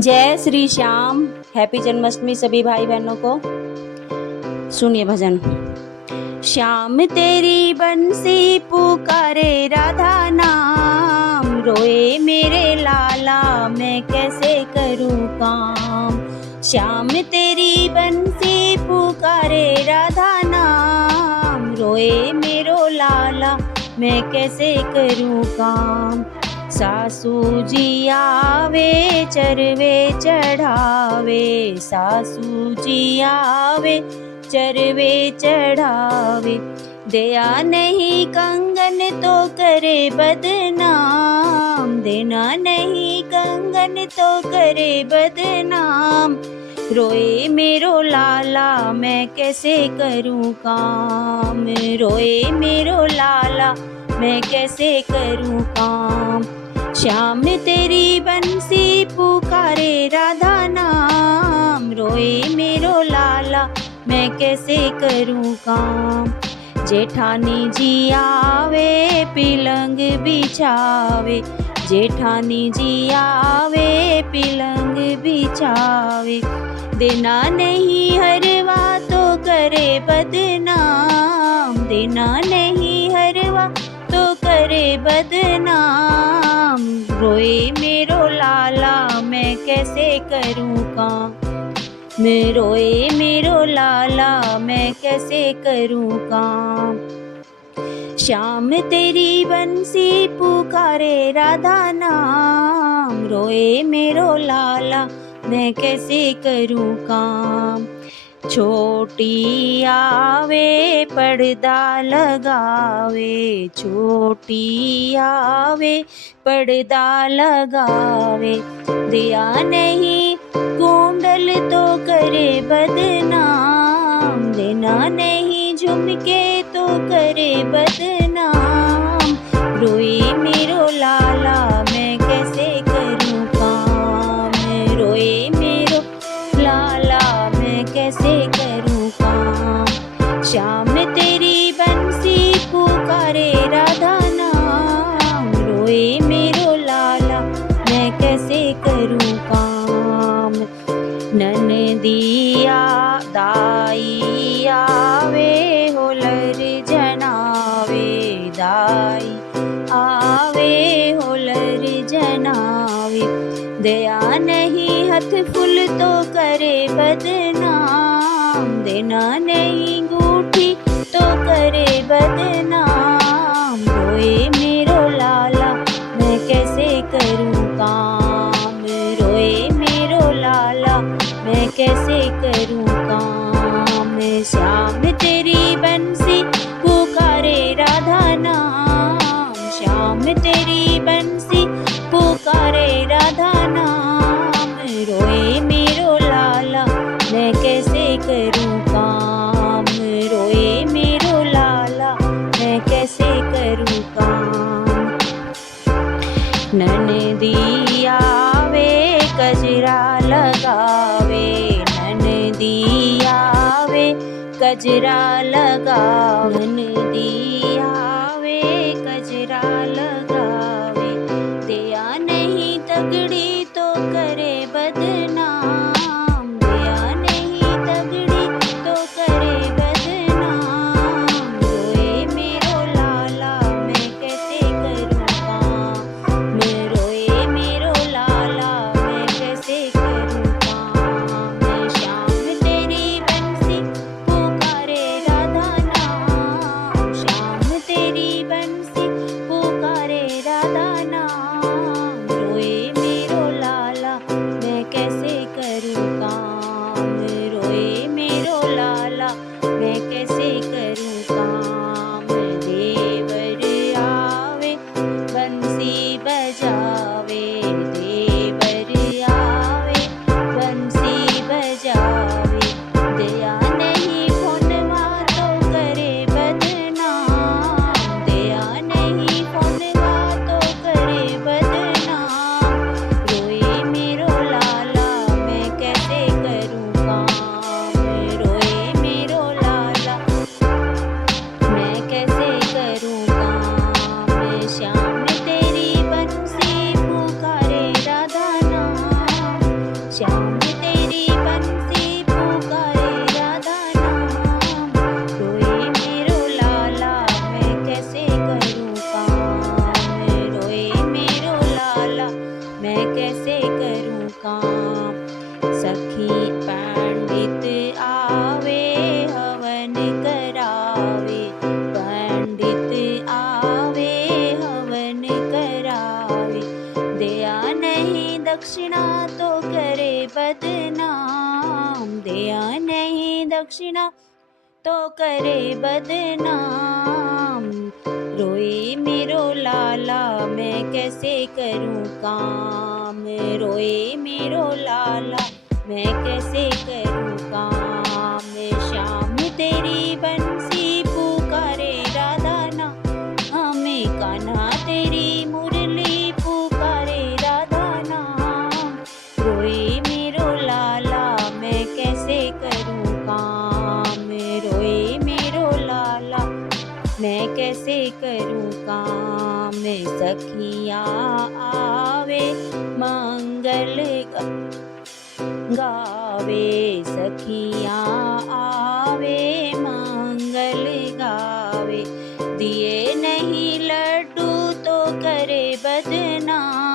जय श्री श्याम। हैप्पी जन्माष्टमी सभी भाई बहनों को। सुनिए भजन। श्याम तेरी बंसी पुकारे राधा नाम, रोए मेरे लाला मैं कैसे करूँ काम। श्याम तेरी बंसी पुकारे राधा नाम, रोए मेरो लाला मैं कैसे करूँ काम। सासू जी आवे चरवे चढ़ावे, सासू जी आवे चरवे चढ़ावे। दया नहीं कंगन तो करे बदनाम, देना नहीं कंगन तो करे बदनाम। रोए मेरो लाला मैं कैसे करूँ काम, रोए मेरो लाला मैं कैसे करूँ काम। श्याम तेरी बंसी पुकारे राधा नाम, रोए मेरो लाला मैं कैसे करूँ काम। जेठानी जी आवे पिलंग बिछावे, जेठानी जी आवे पिलंग बिछावे। देना नहीं हरवा तो करे बदनाम, देना नहीं हरवा तो करे बदनाम। रोए मेरो लाला मैं कैसे करूँ काम, मैं रोए मेरो लाला मैं कैसे करूँ काम। श्याम तेरी बंसी पुकारे राधा नाम, रोए मेरो लाला मैं कैसे करूँ काम। छोटी आवे पर्दा लगावे, छोटी आवे पर्दा लगावे। दिया नहीं कुंडल तो करे बदनाम, देना नहीं झुमके तो करे बदनाम। रोए मेरो लाला मैं कैसे करूँ काम, रोए मेरो लाला मैं कैसे करूँ काम। श्याम तेरी बंसी पुकारे राधा नाम, रोए मेरो लाला मैं कैसे करूँ काम। ननदिया दाई आवे होलर जनावे, दाई आवे होलर जनावे। दया नहीं हथ फुल तो करे बदनाम, देना नहीं अंगूठी तो करे बदनाम। रोए मेरो लाला मैं कैसे करूँ काम, रोए मेरो लाला मैं कैसे करूँ काम। श्याम तेरी बंसी पुकारे राधा नाम, श्याम तेरी बंसी पुकारे राधा नाम। रोए मेरो लाला मैं कैसे करूँ काम, रोए मेरो लाला मैं कैसे करूँ काम। ननदी आवे कजरा लगावे, ननदी आवे कजरा लगावे। ननदी आवे कजरा लगावे। दया नहीं तगड़ी तो करे बदनाम, दया नहीं तगड़ी तो करे बदनाम। रोए मेरो लाला मैं कैसे करूँ काम, मैं रोए मेरो लाला मैं कैसे करूँ काम। श्याम तेरी बंसी पुकारे राधा नाम, श्याम तेरी बंसी पुकारे राधा नाम, रोए मेरो लाला मैं कैसे करूँ काम, रोए मेरो लाला मैं कैसे करूँ काम। सखी पंडित आवे हवन करावे, पंडित आवे हवन करावे, दया नहीं दक्षिणा तो करे बदनाम, दया नहीं दक्षिणा तो करे बदनाम। रोए मेरो लाला मैं कैसे करूँ काम, रोए मेरो लाला मैं कैसे करूँ काम। श्याम तेरी बंसी पुकारे राधा नाम, हमें कान्हा तेरी मुरली पुकारे राधा नाम, रोए मेरो लाला मैं कैसे करूँ काम, रोए मेरो लाला मैं कैसे करूँ काम। सखिया आवे मंगल गावे, सखिया आवे मंगल गावे, दिए नहीं लड्डू तो करे बदनाम,